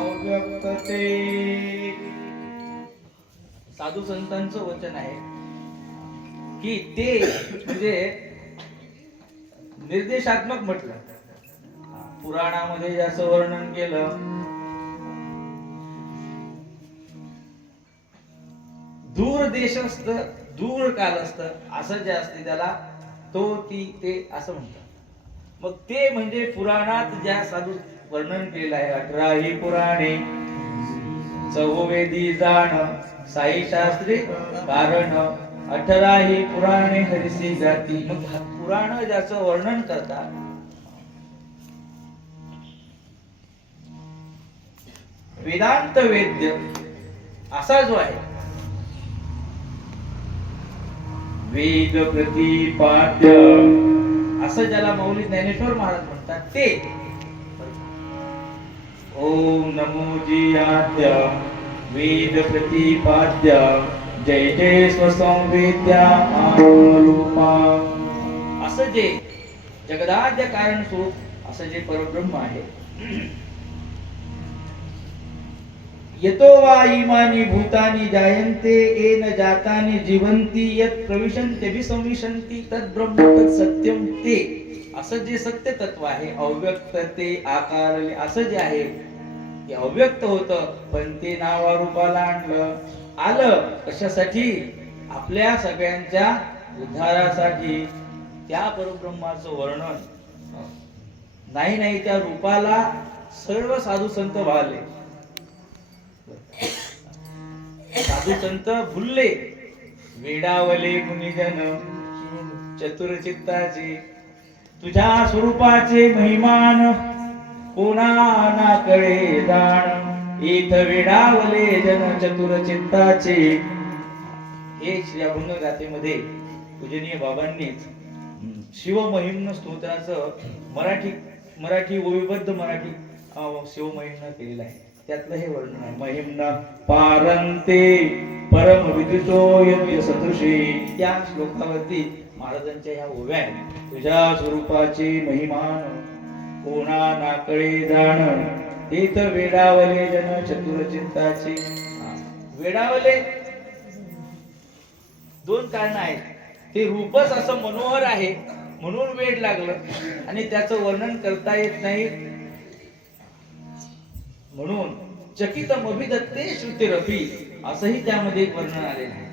अव्यक्तते साधू संतांचं वचन आहे की ते म्हणजे निर्देशात्मक म्हटलं. पुराणामध्ये ज्याचं वर्णन केलं दूर देशस्थ दूर कालस्थ असं जे असते त्याला तो ती ते असं म्हणतात. मग ते म्हणजे पुराणात ज्या साधू वर्णन केलं आहे 18 पुराणे चौवेदी जाण साई शास्त्री कारण 18 पुराणे हरिसी जाती. मग पुराण ज्याचं वर्णन करतात वेदांत वेद्य असा जो आहे वेद प्रतिपाद्य असं ज्याला मौली ज्ञानेश्वर महाराज म्हणतात ते ओम नमो जियाद्य वेद प्रतिपाद्य जय जय स्वसंवेद्या रूपा असं जे जगदाद्य कारण स्वरूप असं जे परब्रह्म आहे यतो वा इमानी भूतानि जायन्ते येन जातानि जीवन्ति यत् प्रविशन्ति विसंविशन्ति तद् ब्रह्म तत् सत्यम ते असं जे सत्य तत्व आहे अव्यक्त ते आकारले असं जे आहे ते अव्यक्त होतं पण ते नावारूपाला आलं कशासाठी आपल्या सगळ्यांच्या उद्धारासाठी. त्या परब्रह्माचं वर्णन नाही त्या रूपाला सर्व साधू संत वाळले. साधू संत भुलले वेडावले मुनिजन चतुर चित्ताचे तुझ्या स्वरूपाचे महिमान कोणा ना कळे जाण इथ वेडावले जन चतुर चित्ताचे. हे श्री अभंग गाथेमध्ये पूजनीय बाबांनीच शिवमहिम्न स्तोत्राचं मराठी ओवीबद्ध मराठी शिवमहिम्न केलेलं आहे. त्यातलं हे वर्णन आहे महिम्न पारंते परम विदुतो यज्ञ सदृशे. त्या श्लोकावरती महाराजांच्या ह्या ओव्या आहेत. तुझ्या स्वरूपाचे महिमान कोणा नाकळे जाण तेथ वेडावले जन चतुर चित्ताचे. वेडावले दोन कारण आहेत. ते रूपच असं मनोहर आहे म्हणून वेड लागलं आणि त्याचं वर्णन करता येत नाही म्हणून चकित अभिदत्ते श्रुतिरपी असंही त्यामध्ये एक वर्णन आलेलं आहे.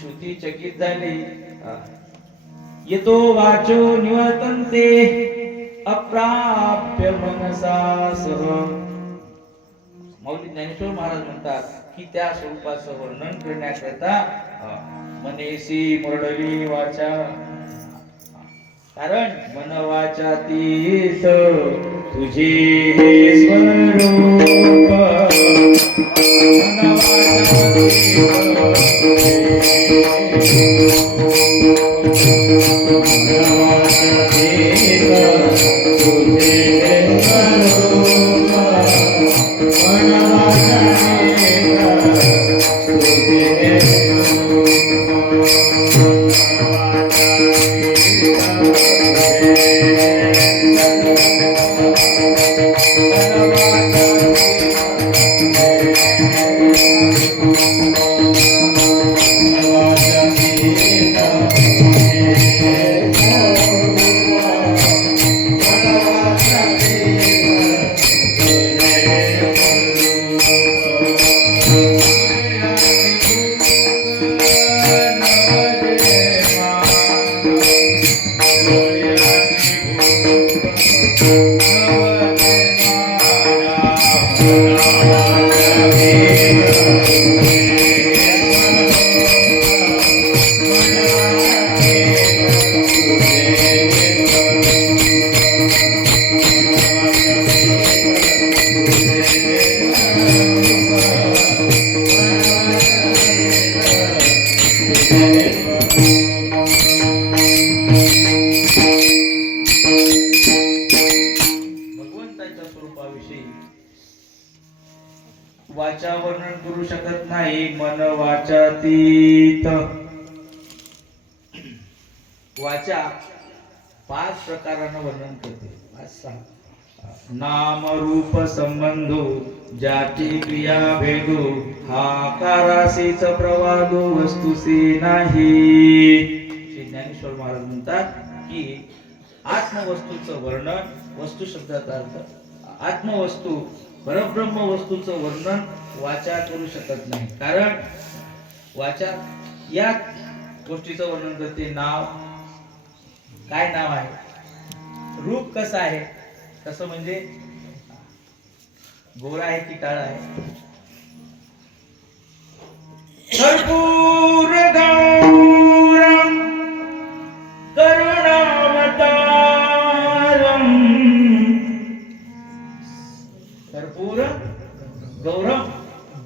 श्रुती चकित झाली येतो वाचो निवर्तन्ते अप्राप्य मनसा सह. मौली ज्ञानेश्वर महाराज म्हणतात की त्या स्वरूपाचं वर्णन करण्याकरता मनेसी मुरडली वाचा कारण मन वाचा तीस तुझे स्वरूप मन वाचा वाचा वर्णन करू शकत नाही मन वाचातीत. वाचा 5 प्रकारानं वर्णन करते, 5-6. नाम रूप संबंधो जाती क्रिया भेदो हाकारासीच प्रवादो वस्तुसे नाही. श्री ज्ञानेश्वर महाराज म्हणतात की आत्मवस्तूचं वर्णन, वस्तू शब्दाचा अर्थ आत्मवस्तू, परब्रह्म वस्तूचं वर्णन वाचा करू शकत नाही. कारण वाचा या गोष्टीचं वर्णन करते. नाव, काय नाव आहे, रूप कसं आहे, कसं म्हणजे गोरा आहे की काळा आहे, कर्पूर गौरम करुणावतारम, कर्पूर गौरम,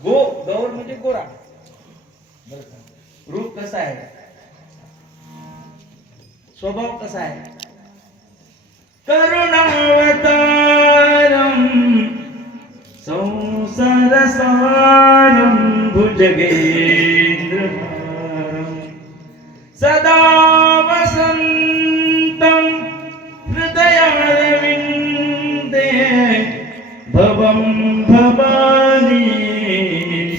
गौर म्हणजे गोरा. रूप कसा आहे, स्वभाव कसा आहे, करुणावतारम संसारसारम भुजगेंद्रहारम सदा वसंतं हृदयारविंदे भवं भवानी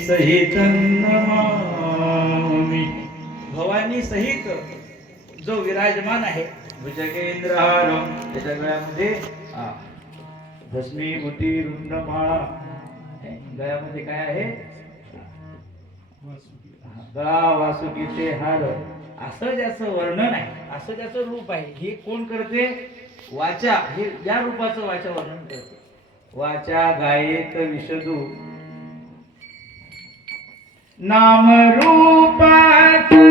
सहितं नमामि. भवानी सहित जो विराजमान आहे, भुजगेंद्रहारम, त्याच्या गळ्यामध्ये भस्मीभूती रुंडमाळा, गळ्यामध्ये काय आहे, गळा वासुकीचे हार, असं ज्याचं वर्णन आहे, असं ज्याचं रूप आहे, हे कोण करते, वाचा. हे या रूपाचं वाचा वर्णन करते. वाचा गायेत विशदू नाम रूपाचा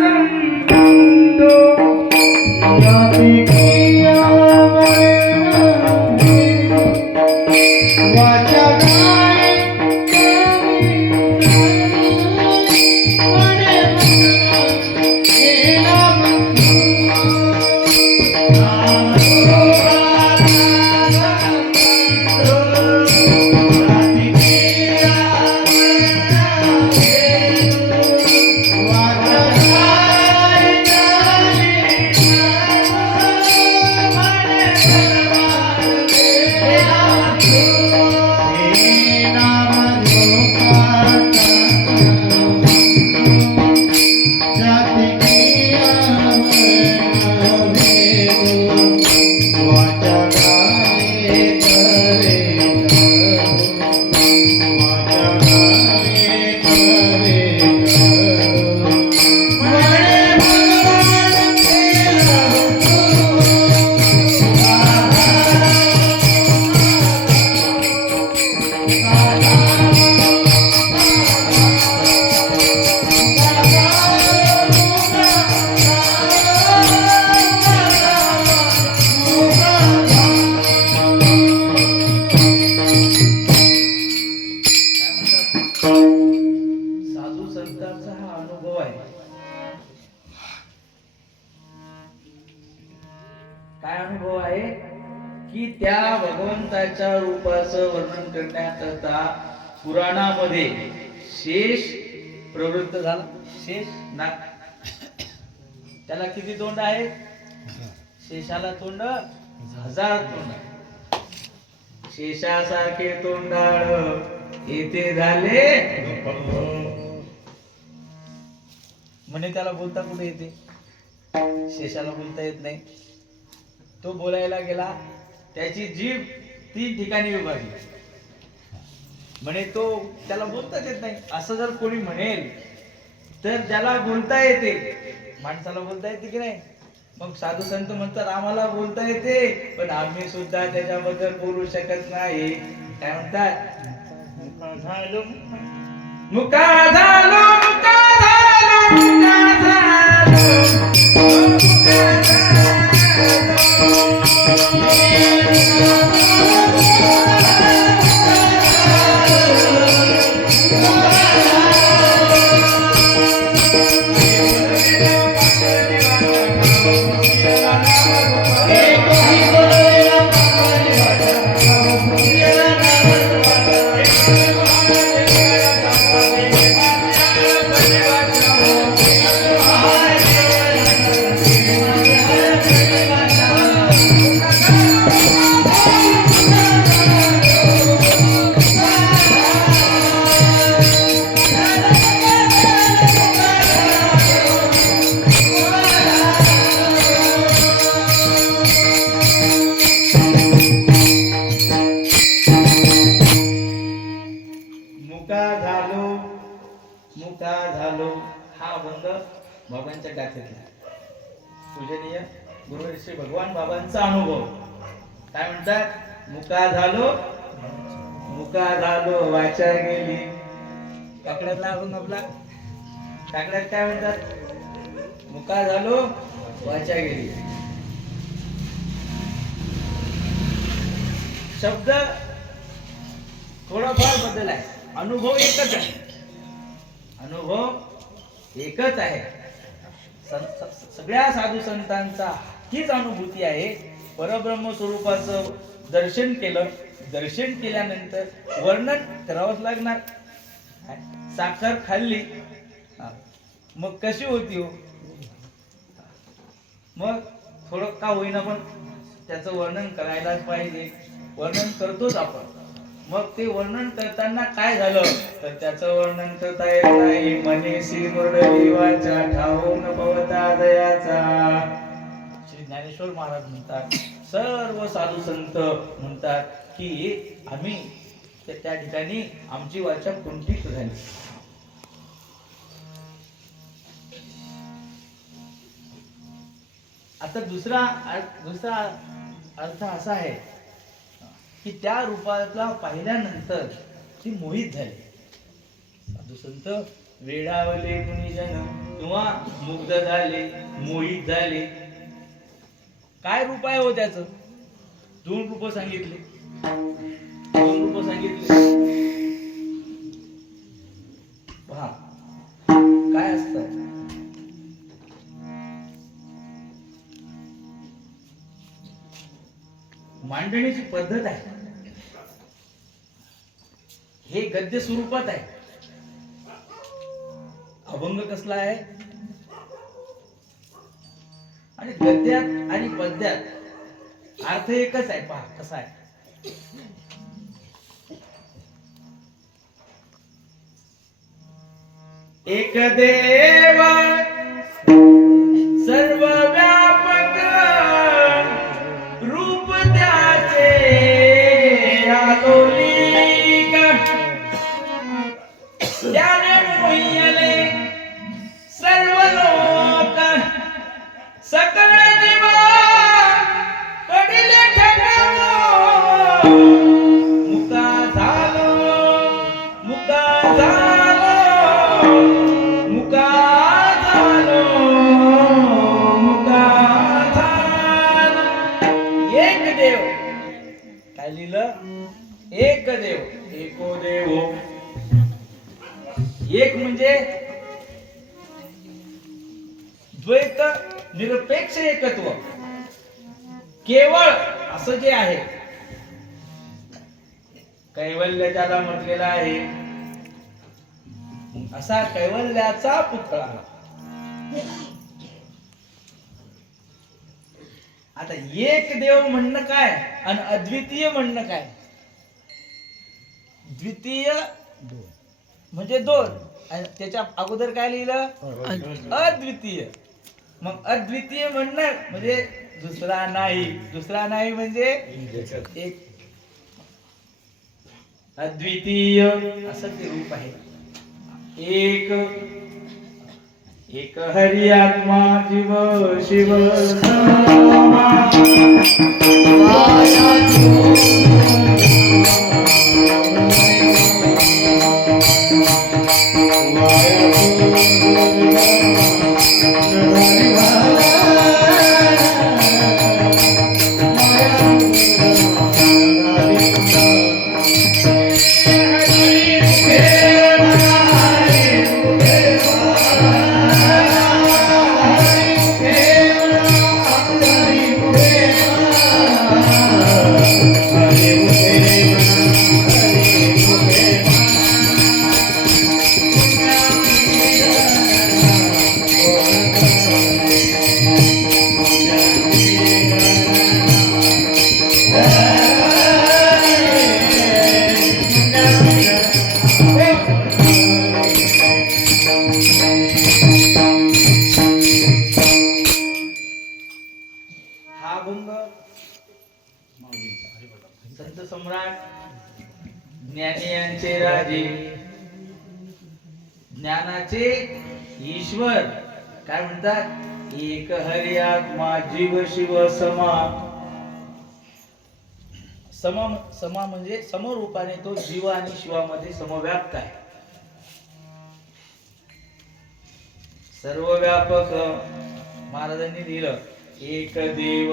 संबंधो जाती क्रिया वाचा काय अनुभव आहे की त्या भगवंताच्या रूपाचं वर्णन करण्याकरता पुराणामध्ये शेष प्रवृत्त झाला. शेष ना, त्याला किती तोंड आहेत, शेषाला तोंड 1000 तोंड. शेषासारखे तोंडाळ येथे झाले म्हणे. त्याला बोलता कुठे येते, शेषाला बोलता येत नाही. तो बोलायला गेला, त्याची जीभ 3 ठिकाणी विभागली म्हणे. तो त्याला बोलताच येत नाही. असं जर कोणी म्हणेल तर ज्याला बोलता येते, माणसाला बोलता येते की नाही, मग साधू संत म्हणतात आम्हाला बोलता येते पण आम्ही सुद्धा त्याच्याबद्दल बोलू शकत नाही. काय म्हणतात, मुका झालो मुका झालो मुका झालो मुका मुका झालो हा अभंग बाबांच्या गाथेतला पूजनीय गुरु श्री भगवान बाबांचा अनुभव. काय म्हणतात? मुका झालो वाचा गेली. काकड्यातला अभंग आपला. काकड्यात काय म्हणतात? मुका झालो वाचा गेली. शब्द थोडाफार बदल आहे, अनुभव एकच आहे. अनुभव एकच आहे. सगळ्या साधू संतांचा हीच अनुभूती आहे. परब्रह्म स्वरूपाचं दर्शन केलं, दर्शन केल्यानंतर वर्णन करावंच लागणार. साखर खाल्ली मग कशी होती हो, मग थोडं का होईना पण त्याचं वर्णन करायलाच पाहिजे. वर्णन करतोच आपण. मग ते वर्णन करताना काय झालं तर त्याचं वर्णन करता येत नाही. मनीषी मुरडली वाचा ठाऊन पवता दयाचा. श्री ज्ञानेश्वर महाराज म्हणतात, सर्व साधू संत म्हणतात की आम्ही त्या ठिकाणी आमची वाचा कुंठित झाली. आता दुसरा अर्थ असा आहे की त्या रूपाला पाहिल्यानंतर ती मोहित झाली. साधू संत वेडावले मुनिजन किंवा मुग्ध झाले, मोहित झाले. काय रूप आहे हो त्याचं? दोन रूप सांगितले. पहा काय असतं. मांडणीची पद्धत आहे. हे गद्य स्वरूपात आहे. अभंग कसला आहे? आणि गद्यात आणि पद्यात अर्थ एकच आहे. पहा कसा आहे. एक देव सर्व व्यापक रूप त्याचे आलोलिक. त्याने मोहिले सर्व लोक सकल जीवा पडिले ठेवून. मुका झालो मुका झालो मुका झालो मुका झालो. एक देव. काय लिहिलं? एक देव. एको देव. एक म्हणजे द्वैत निरपेक्ष एकत्व. केवळ असं जे आहे कैवल्य ज्याला म्हटलेला आहे, असा कैवल्याचा पुतळा. आता एक देव म्हणणं काय आणि अद्वितीय म्हणणं काय? द्वितीय म्हणजे दोन, आणि त्याच्या अगोदर काय लिहिलं? अद्वितीय. मग अद्वितीय म्हणणं म्हणजे दुसरा नाही. दुसरा नाही म्हणजे एक. अद्वितीय असं ते रूप आहे. एक एक हरि आत्मा जीव शिव संत सम्राट ज्ञानी यांचे राजे, ज्ञानाचे ईश्वर काय म्हणतात, एक हरी आत्मा जीव शिव समा. समा म्हणजे समरूपाने तो जीव आणि शिवामध्ये समव्याप्त आहे. सर्व व्यापक महाराजांनी लिहिलं, एक देव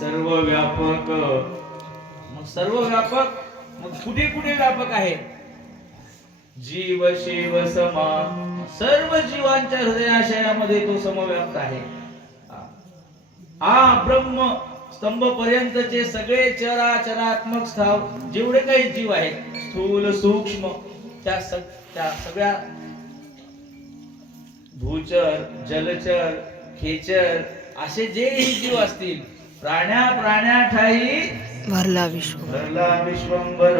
सर्व व्यापक. मग सर्व व्यापक, मग कुठे कुठे व्यापक आहे, जीव शिव समा, सर्व जीवांच्या हृदयाशयामध्ये तो समव्याप्त आहे. हा ब्रह्म स्तंभ पर्यंतचे सगळे चराचरात्मक स्थाव जेवढे काही जीव आहेत, स्थूल सूक्ष्म, त्या सगळ्या भूचर जलचर खेचर असे जेही जीव असतील, प्राण्या ठाई भरला विश्वंभर,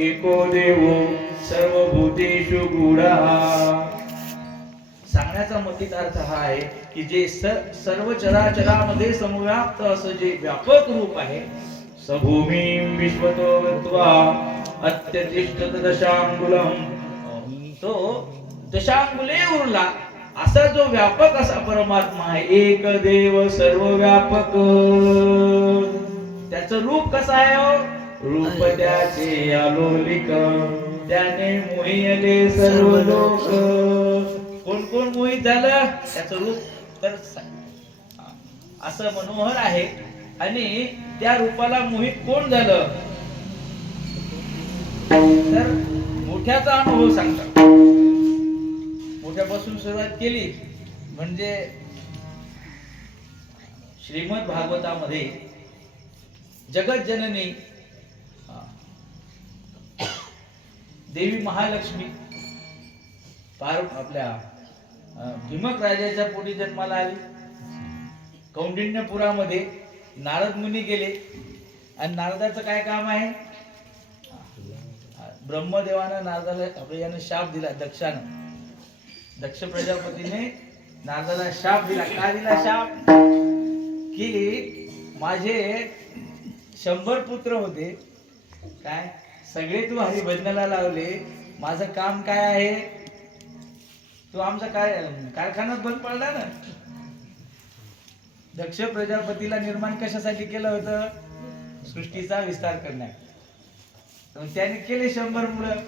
एको देवो सर्वभूतेषु गूढः. सांगण्याचा मतित अर्थ हा आहे की जे सर्व चराचरामध्ये समव्याप्त असं जे व्यापक रूप आहे, सभूमीं विश्वतो गत्वा अत्यतिष्ठत दशांगुलम, तो दशांगुले उरला असा जो व्यापक असा परमात्मा आहे, एक देव सर्व व्यापक. त्याचं रूप कसं आहे, रूप त्याचे अलोलिक, त्याने मोहिले सर्व लोक. कोण कोण मोहित झालं, त्याचं रूप तर असं मनोहर आहे. आणि त्या रूपाला मोहित कोण झालं, तर मोठ्याचा अनुभव सांगतात. मोठ्यापासून सुरुवात केली म्हणजे श्रीमद भागवतामध्ये जगत जननी देवी महालक्ष्मी आपल्या भीमक राजाच्या पोटी जन्माला आली. कौंडिण्यपुरामध्ये नारद मुनी गेले आणि नारदाचं काय काम आहे, ब्रह्मदेवानं नारदाला आपल्याला शाप दिला. दक्ष प्रजापतीने नारदाला शाप दिला. का दिला शाप, की माझे 100 पुत्र होते, काय सगळे तू हरिभजनाला लावले, माझं काम काय आहे, तू आमचा काय कारखानाच बंद पडला ना. दक्ष प्रजापतीला निर्माण कशासाठी केलं होतं, सृष्टीचा विस्तार करण्यात. त्याने केले 100 मुलं.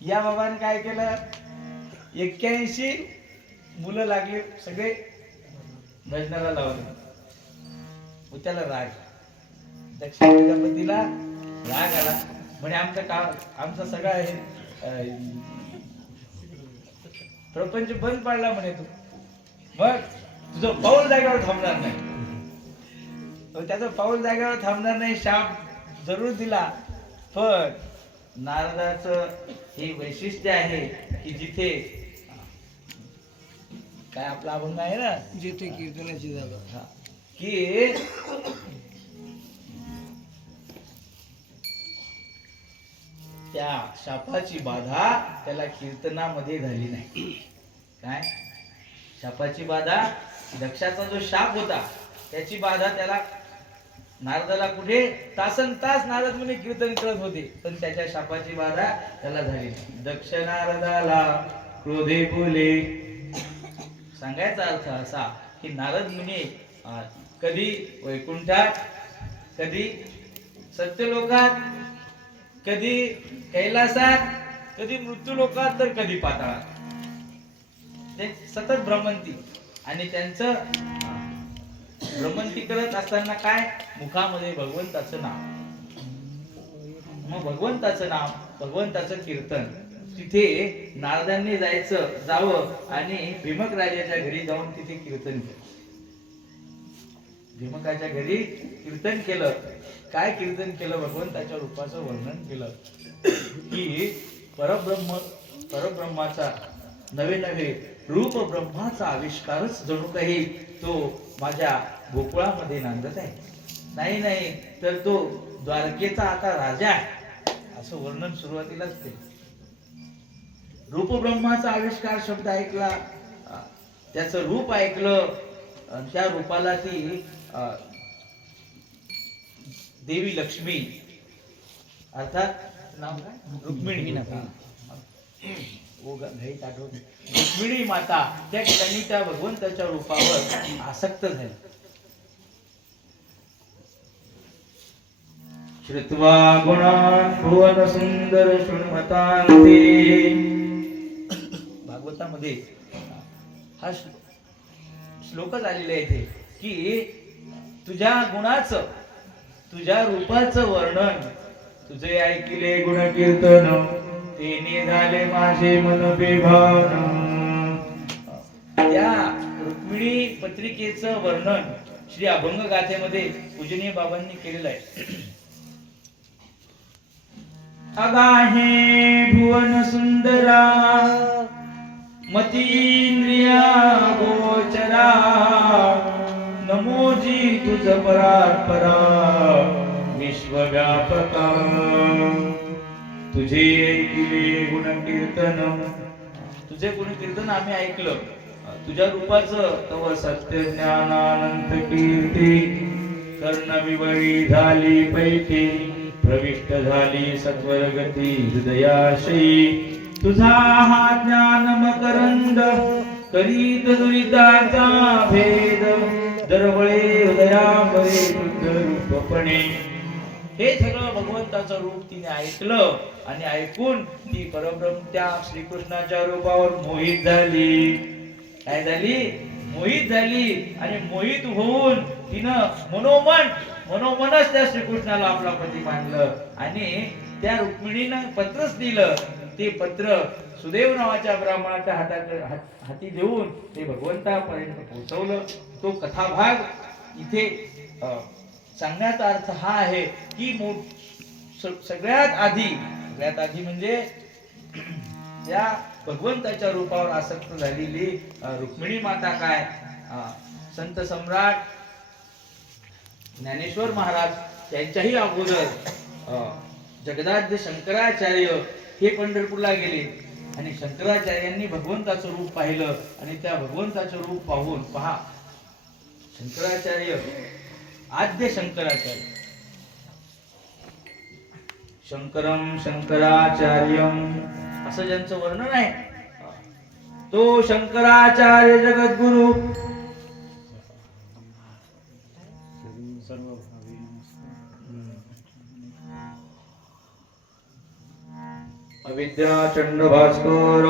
या बाबाने काय केलं, 81 मुलं लागले, सगळे भजनाला लावले. त्याला राग, दक्ष प्रजापतीला राग आला. म्हणे आमचा सगळा प्रपंच बंद पाडला म्हणे तू, मग तुझं पाऊल जागेवर थांबणार नाही. त्याचं पाऊल जागेवर थांबणार नाही, शाप जरूर दिला. पण नारदाचं हे वैशिष्ट्य आहे की जिथे काय आपला अभंग आहे ना, जिथे कीर्तनाची जागा, की त्या शापाची बाधा त्याला कीर्तनामध्ये झाली नाही. काय शापाची बाधा, दक्षाचा जो शाप होता त्याची बाधा त्याला, नारदाला कुठे तासन तास नारद मुनी कीर्तन करत होते, पण त्याच्या शापाची बाधा त्याला झाली. दक्ष नारदाला क्रोधे बोले. सांगायचा अर्थ असा की नारद मुनी कधी वैकुंठात, कधी सत्यलोकात, कधी कैलासात, कधी मृत्यू लोकात, तर कधी पाताळात. ते सतत भ्रमंती. आणि त्यांचं भ्रमंती करत असताना काय, मुखामध्ये भगवंताचं नाव. मग भगवंताचं नाव, भगवंताचं कीर्तन. तिथे नारदांनी जावं आणि भीमक राजाच्या घरी जाऊन तिथे कीर्तन केलं. भीमकाच्या घरी कीर्तन केलं. काय कीर्तन केलं, भगवंताच्या रूपाचं वर्णन केलं की परब्रह्माचा नवे रूप ब्रह्माचा आविष्कारच जणू काही तो माझ्या गोकुळामध्ये नांदत आहे. नाही तर तो द्वारकेचा आता राजा आहे, असं वर्णन सुरुवातीलाच केलं. रूप ब्रह्माचा आविष्कार शब्द ऐकला, त्याचं रूप ऐकलं, त्या रूपाला ती देवी लक्ष्मी अर्थात नाव काय रुक्मिणी रुक्मिणी माता त्या ठिकाणी त्या भगवंताच्या रूपावर आसक्त झाली. श्रुत्वा गुणान् भुवन सुंदर शृण्वतान्ते. भागवतामध्ये हा श्लोकच आलेला आहे इथे की तुझ्या गुणाचं तुझ्या रूपाचं वर्णन तुझे ऐकिले गुणकीर्तन तेने झाले माझे मन बेभान. त्या रुक्मिणी पत्रिकेचं वर्णन श्री अभंग गाथेमध्ये पूजनीय बाबांनी केलेलं आहे. अगाहे भुवन सुंदरा मतींद्रिया गोचरा नमोजी तुझ परात्परा विश्वव्यापका. तुझे ऐकिले गुणकीर्तन तुझे गुणकीर्तन आम्ही ऐकलं. तुझ्या रूपाचं तव सत्य ज्ञानानंत कीर्ती कर्णविवळी झाली पैकी प्रविष्ट झाली सत्वर गती हृदयाशी. तुझा हा ज्ञान मकरंद करीत दुरिताचा भेद दरवळे हृदयामध्ये शुद्ध रूपपणे. हे सगळं भगवंताचं रूप तिने ऐकलं आणि ऐकून ती परब्रह्म त्या श्रीकृष्णाच्या रूपावर मोहित झाली. काय झाली? मोहित झाली. आणि मोहित होऊन तिनं मनोमनच त्या श्रीकृष्णाला आपला पती मानलं आणि त्या रुक्मिणीनं पत्रच दिलं. ते पत्र सुदेव नावाच्या ब्राह्मणाच्या हाती देऊन ते भगवंतापर्यंत पोहोचवलं. तो कथाभाग इथे सांगण्याचा अर्थ हा आहे की सगळ्यात आधी म्हणजे या भगवंताच्या रूपावर आसक्त झालेली रुक्मिणी माता काय संत सम्राट ज्ञानेश्वर महाराज यांच्याही अगोदर जगदाद्य शंकराचार्य हे पंढरपूरला गेले आणि शंकराचार्यांनी भगवंताचं रूप पाहिलं आणि त्या भगवंताचं रूप पाहून पहा शंकराचार्य आद्य शंकराचार्य शंकरम शंकराचार्यम असं ज्यांचं वर्णन आहे तो शंकराचार्य जगद्गुरु अविद्या चंड भास्कर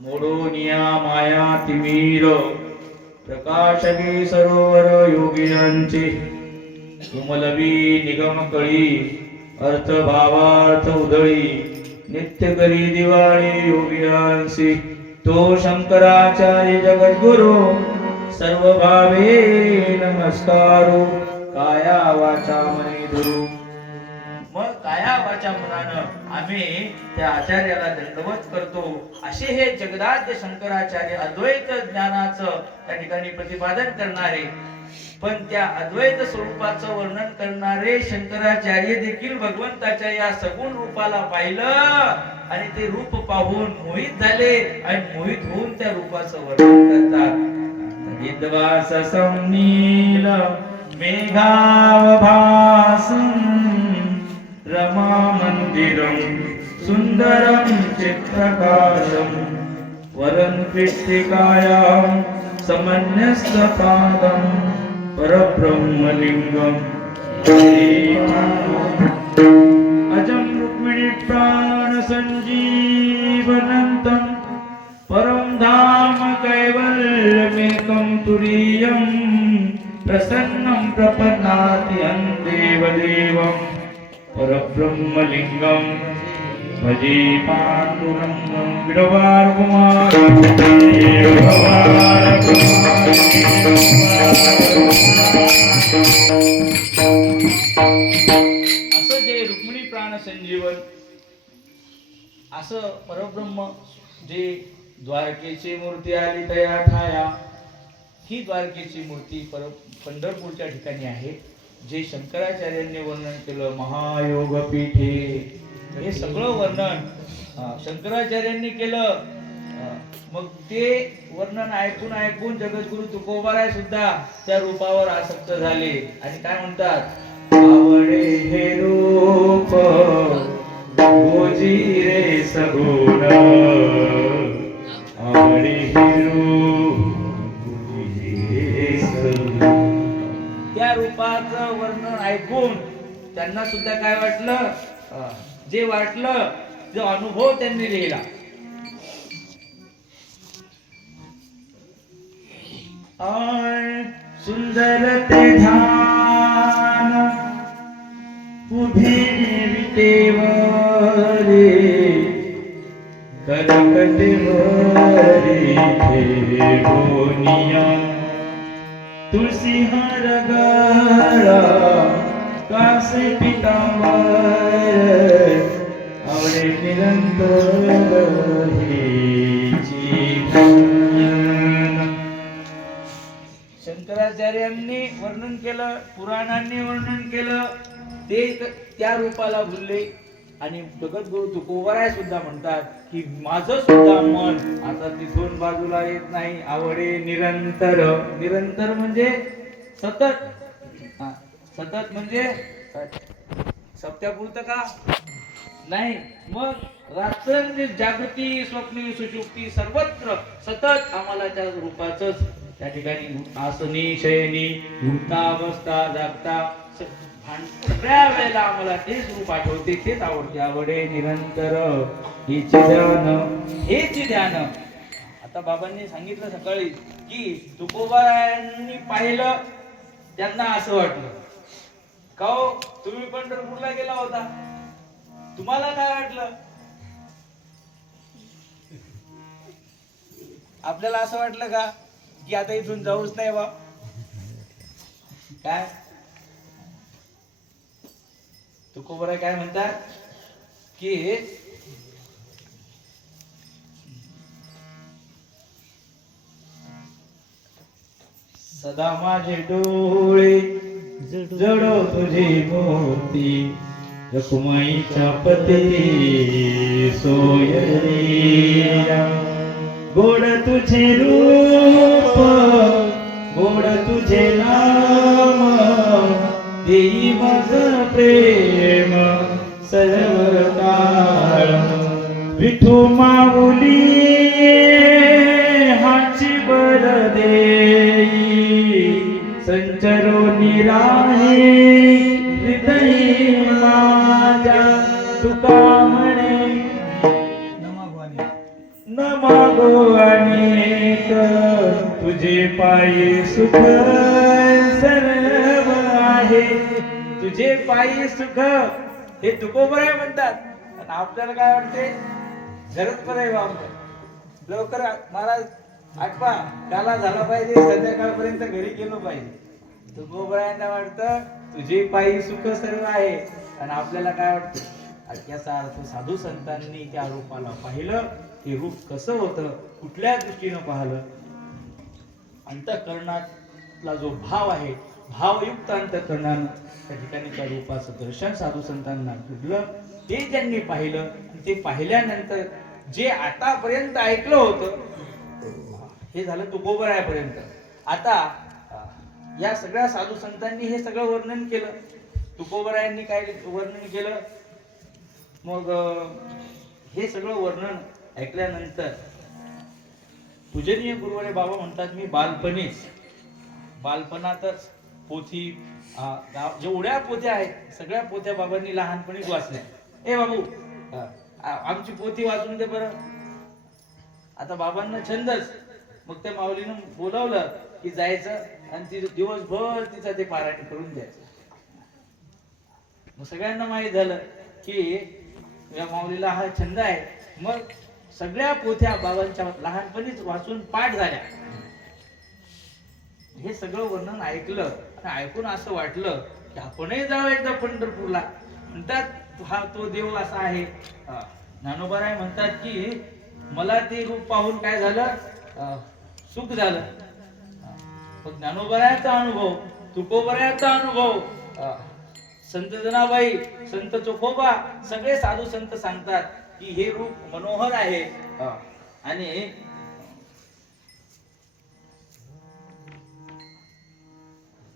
मोडोनिया माया तिमीर प्रकाशकी सरोवर योगियांची कुमलवी निगम कळी अर्थ भावार्थ उधळी नित्य करी दिवाळी योगियांसी. तो शंकराचार्य जगद्गुरु सर्व भावे नमस्कारो काया वाचा मनी धुरू. मग काया वाचा मनानं आम्ही त्या आचार्याला दंडवत करतो. असे हे जगदाद्य शंकराचार्य अद्वैत ज्ञानाचं त्या ठिकाणी प्रतिपादन करणारे पण त्या अद्वैत स्वरूपाचं वर्णन करणारे शंकराचार्य देखील भगवंताच्या या सगुण रूपाला पाहिलं आणि ते रूप पाहून मोहित झाले आणि मोहित होऊन त्या रूपाचं वर्णन करतात. विद्वास संनील मेघावभासं रमा मंदिरं सुंदरं चित्रकाशं वरं कृष्टिकायां समन्यस्तपादं परब्रह्मलिंगं अजं रुक्मिणी प्राण संजीवनन्तं परं धाम कैवल्यमेकं तुरीयं प्रसन्नं प्रपन्नाति देवदेवं परब्रह्मलिंगं भजे पाण्डुरङ्गं विडवार कुमार असं जे रुक्मिणी प्राण संजीवन असं परब्रह्म जे द्वारकेची मूर्ती आली तया ठाया ही द्वारकेची मूर्ती पंढरपूरच्या ठिकाणी आहे. जे शंकराचार्यांनी वर्णन केलं महायोग पीठे हे सगळं वर्णन शंकराचार्यांनी केलं. मग ते वर्णन ऐकून जगद्गुरु तुकोबाराय सुद्धा त्या रूपावर आसक्त झाले आणि काय म्हणतात आवडे हे रूप गोजी रे सगुण आवडे हे रूप गोजी रे सगुण. त्या रूपाचं वर्णन ऐकून त्यांना सुद्धा काय वाटलं, जे वाटलं, जो अनुभव त्यांनी लिहिला. सुंदर ते ध्यान उभे विटेवरे करकटे वरे ठेवोनिया तुळसी हार गळा कासे पितांबर आवडे निरंतर हेची ध्यान. शंकराचार्यांनी वर्णन केलं, पुराणांनी वर्णन केलं, ते त्या रूपाला भुलले. आणि जगद्गुरु तुकोबराय सुद्धा म्हणतात की माझं सुद्धा मन आता तिथून बाजूला येत नाही. आवडे निरंतर. निरंतर म्हणजे सतत. सतत म्हणजे सप्त्यापुरतं का नाही, मग रात्र जागृती स्वप्नी सुषुप्ती सर्वत्र सतत आम्हाला त्या रूपाच त्या ठिकाणी आसनी शयनी भूतावस्था जागता सगळ्या वेळेला आम्हाला तेच रूप आठवते, तेच आवडते. आवडे निरंतर हेच ध्यान, हेच ध्यान. आता बाबांनी सांगितलं सकाळी की तुकोबांनी पाहिलं, त्यांना असं वाटलं का हो तुम्ही पंढरपूरला गेला होता, तुम्हाला काय वाटलं? आपल्याला असं वाटलं का की आता इथून जाऊच नाही बा? काय तुकोबराय काय म्हणतात की सदा माझे डोळे जडो तुझी मूर्ती रखुमाईच्या पती सोयरिया. गोड तुझे रूप गोड तुझे नाम देई मज प्रेम सर्व काळ. विठू माऊली हाची बर देई संचरो निराहे हृदयी माझ्या. तुका म्हणे न मागो अनेक तुझे पायी सुख सर्व आहे. तुझे पायी सुख हे तुकोबराय म्हणतात. आणि आपल्याला काय वाटते, घरच बरं आहे बाबा, लवकर महाराज आठवा काला झाला पाहिजे, संध्याकाळपर्यंत घरी गेलो पाहिजे. तुकोबरायांना वाटतं तुझे पायी सुख सर्व आहे. आणि आपल्याला काय वाटतं, याचा अर्थ साधू संतांनी त्या रूपाला पाहिलं, ते रूप कसं होतं, कुठल्या दृष्टीनं पाहिलं, अंतःकरणातला जो भाव आहे, भावयुक्त अंतःकरणानं त्या ठिकाणी त्या रूपाचं दर्शन साधू संतांना घडलं. ते त्यांनी पाहिलं. आणि ते पाहिल्यानंतर जे आतापर्यंत ऐकलं होतं हे झालं तुकोबरायापर्यंत. आता या सगळ्या साधू संतांनी हे सगळं वर्णन केलं. तुकोबरायांनी काय वर्णन केलं, मग हे सगळं वर्णन ऐकल्यानंतर पूजनीय गुरुवरे बाबा म्हणतात, मी बालपणातच पोथी जेवढ्या पोथ्या आहेत सगळ्या पोथ्या बाबांनी लहानपणीच वाचल्या. ए बाबू आमची पोथी वाचून दे बरं. आता बाबांना छंदच. मग त्या माऊलीनं बोलावलं की जायचं आणि तिचं दिवसभर तिचा ते पारायण करून द्यायचं. मग सगळ्यांना माहित झालं की या माऊलीला हा छंद आहे. मग सगळ्या पोथ्या बाबांच्या लहानपणीच वाचून पाठ झाल्या. हे सगळं वर्णन ऐकलं आणि ऐकून असं वाटलं की आपणही जाऊ एकदा पंढरपूरला. म्हणतात हा तो देव असा आहे. ज्ञानोबाराय म्हणतात की मला ते रूप पाहून काय झालं, सुख झालं. पण ज्ञानोबारायाचा अनुभव, तुकोबरायाचा अनुभव, संत जनाबाई, संत चोखोबा, सगळे साधू संत सांगतात की हे रूप मनोहर आहे. आणि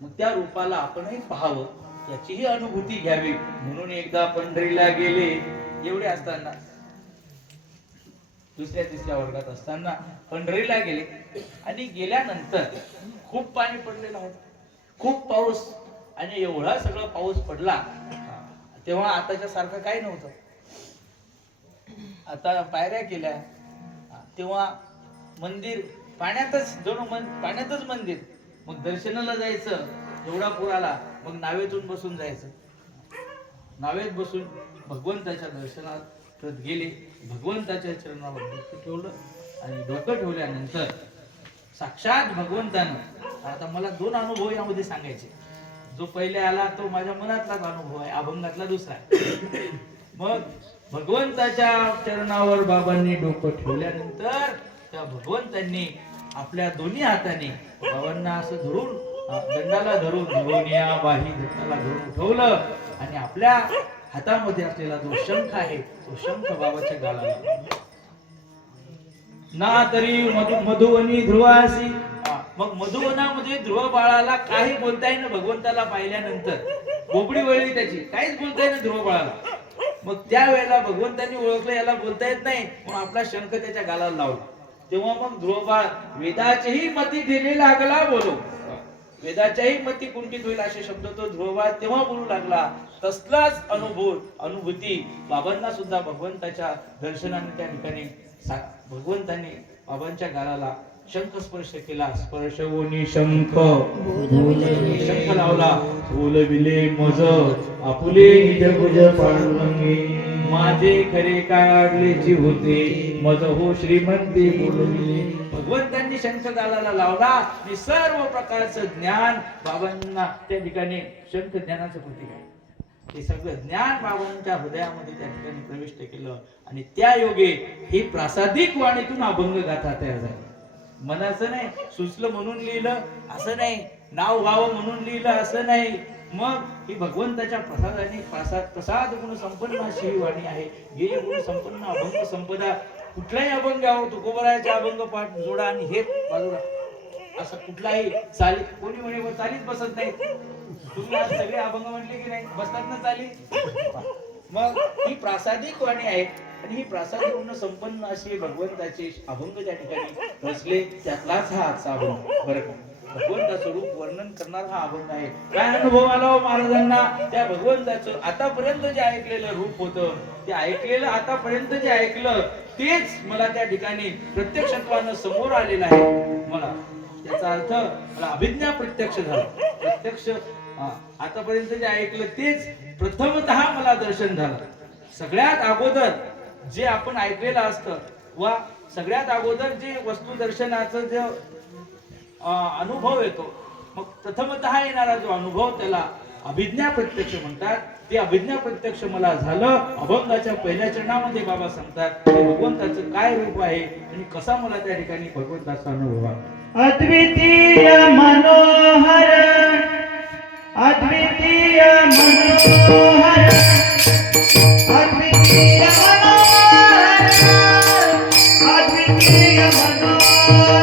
मग त्या रूपाला आपणही पाहावं. याचीही अनुभूती घ्यावी म्हणून एकदा पंढरीला गेले. एवढे असताना दुसऱ्या तिसऱ्या वर्गात असताना पंढरीला गेले आणि गेल्यानंतर खूप पाणी पडलेलं होतं, खूप पाऊस, आणि एवढा सगळं पाऊस पडला. तेव्हा आताच्या सारखं काही नव्हतं. आता पायऱ्या केल्या, तेव्हा मंदिर पाण्यातच, पाण्यातच मंदिर. मग दर्शनाला जायचं, एवढा पूर आला, मग नावेतून बसून जायचं. नावेत बसून भगवंताच्या दर्शनात गेले, भगवंताच्या चरणावर डोकं ठेवलं आणि डोकं ठेवल्यानंतर साक्षात भगवंतानं, आता मला दोन अनुभव यामध्ये सांगायचे. जो पहिले आला तो माझ्या मनातलाच अनुभव आहे, अभंगातला दुसरा. मग भगवंताच्या चरणावर बाबांनी डोकं ठेवल्यानंतर त्या भगवंतांनी आपल्या दोन्ही हाताने बाबांना असं धरून, दंडाला धरून, दोन्ही बाही दंडाला धरून ठेवलं आणि आपल्या हातामध्ये असलेला जो शंख आहे तो शंख बाबाच्या गालाला. ना तरी मधुवनी ध्रुवासी. मग मधुवनामध्ये ध्रुव बाळाला काही बोलता येईना. भगवंताला पाहिल्यानंतर बोबडी वळली त्याची, काहीच बोलता येईना ध्रुव बाळाला. मग त्या वेळेला भगवंतांनी ओळखलं याला बोलता येत नाही, म्हणून आपला शंख त्याच्या गालाला लावला. तेव्हा मग ध्रुव बाळ वेदाचेही मती दिले लागला बोलो. वेदाच्याही मती कुंठित होईल असे शब्द तो ध्रुव बाळ तेव्हा बोलू लागला. तसलाच अनुभूती बाबांना सुद्धा भगवंताच्या दर्शनाने त्या ठिकाणी भगवंताने बाबांच्या गालाला शंख स्पर्श केला. स्पर्श होनी शंख, शंख लावला. बोलविले मज आपुले निज भुज पांडुरंगे. माझे खरे काय आडलेची होते, मज हो श्रीमंती बोलविले. भगवंतांनी शंख गालाला लावला आणि सर्व प्रकारचं ज्ञान बाबांना त्या ठिकाणी, शंख ज्ञानाचं प्रतीक आहे, हे सगळं ज्ञान बाबांच्या हृदयामध्ये त्या ठिकाणी प्रविष्ट केलं. आणि त्या योगे ही प्रासादिक वाणीतून अभंग गाथा तयार झाली. मनाचं नाही, सुचलं म्हणून लिहिलं असं नाही, नाव गावं म्हणून लिहिलं असं नाही. मग ही भगवंताच्या प्रसादाने, प्रसाद गुण संपन्न अशी ही वाणी आहे. गेय गुण संपन्न अभंग संपदा. कुठलाही अभंग घ्यावं, तुकोबरायाचे अभंग पाठ जोडा आणि हे बाजूला, असं कुठलाही चाली, कोणी म्हणे चालीच बसत नाही. तुम्ही आज सगळे अभंग म्हणले की नाही, बसतात ना चाली. मग ही प्रासादिक वाणी आहे आणि ही प्रासादिक गुण संपन्न अशी भगवंताचे अभंग त्या ठिकाणी रचले. त्यातलाच हा आजचा अभंग बरं का. भगवंताचं रूप वर्णन करणार हा अभंग आहे. काय अनुभव आला हो महाराजांना त्या भगवंताचं? आतापर्यंत जे ऐकलेलं रूप होतं, ते ऐकलेलं, आतापर्यंत जे ऐकलं तेच मला त्या ठिकाणी प्रत्यक्षत्वानं समोर आलेलं आहे. मला याचा अर्थ मला अभिज्ञा प्रत्यक्ष झाला. प्रत्यक्ष आतापर्यंत जे ऐकलं तेच प्रथमतः मला दर्शन झालं. सगळ्यात अगोदर जे आपण ऐकलेलं असतं वा सगळ्यात अगोदर जे वस्तू दर्शनाचं जे अनुभव येतो, मग प्रथमतः येणारा जो अनुभव त्याला अभिज्ञा प्रत्यक्ष म्हणतात. ते अभिज्ञा प्रत्यक्ष मला झालं. अभंगाच्या पहिल्या चरणामध्ये बाबा सांगतात भगवंताचं काय रूप आहे आणि कसा मला त्या ठिकाणी भगवंताचा अनुभव आहे. अद्वितीय मनोहर, अद्वितीय मनोहर, अद्वितीय मनोहर, अद्वितीय मनोहर,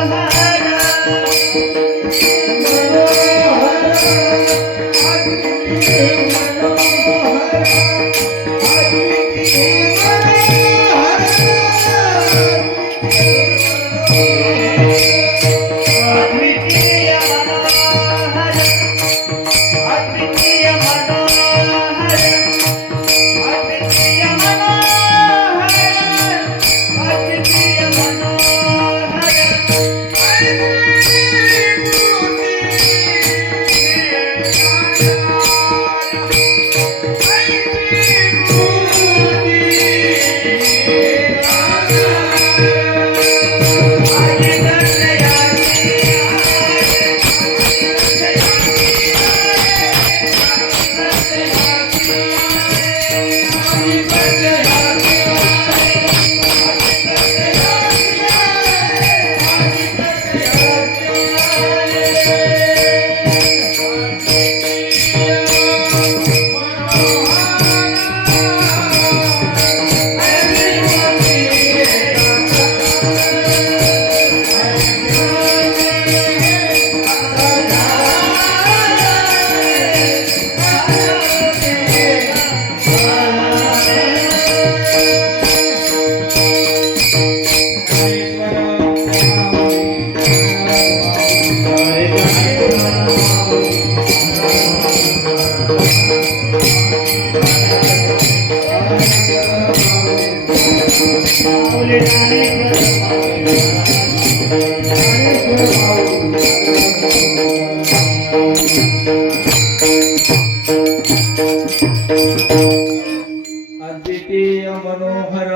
अद्वितीय मनोहर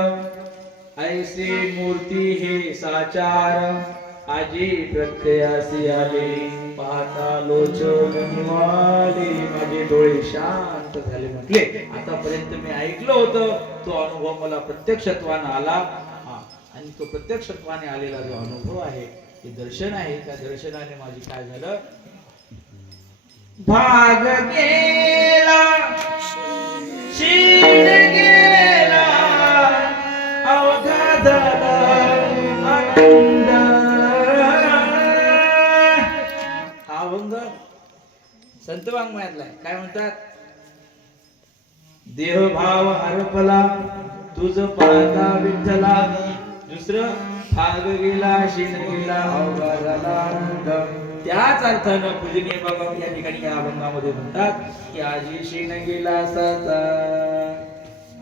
ऐसे मूर्ती हे साचार आजी प्रत्ययासी आले पाहता लोचन निवाले माझे डोळे शांत झाले. म्हटले आतापर्यंत मी ऐकलं होतं तो अनुभव मला प्रत्यक्षत्वाने आला. आणि तो प्रत्यक्षत्वाने आलेला जो अनुभव आहे ते दर्शन आहे. त्या दर्शनाने माझी काय झालं भाग गेला शीण गेला अवघा झाला आनंद. हा अभंग संत वाङ्मयातला आहे. काय म्हणतात देहभाव हरपला तुझ पाहता विठ्ठला. दुसरं भाग गेला शीण गेला अवघा झाला आनंद. त्याच अर्थानं पूजनीय बाबा या ठिकाणी या अभंगामध्ये म्हणतात की आजी शीण गेला साचा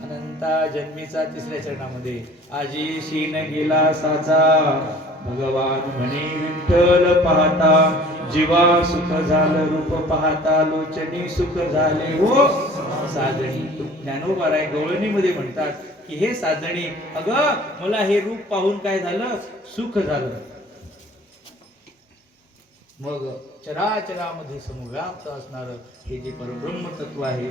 अनंता जन्मीचा. तिसऱ्या चरणामध्ये आजी शीण गेला साचा भगवान म्हणे विठ्ठल पाहता जीवा सुख झालं रूप पाहता लोचनी सुख झाले हो साजणी. ज्ञानोबाराय गवळणीमध्ये म्हणतात की हे साजणी अगं मला हे रूप पाहून काय झालं सुख झालं. मग चराचरामध्ये समव्याप्त असणार हे जे परब्रह्म तत्व आहे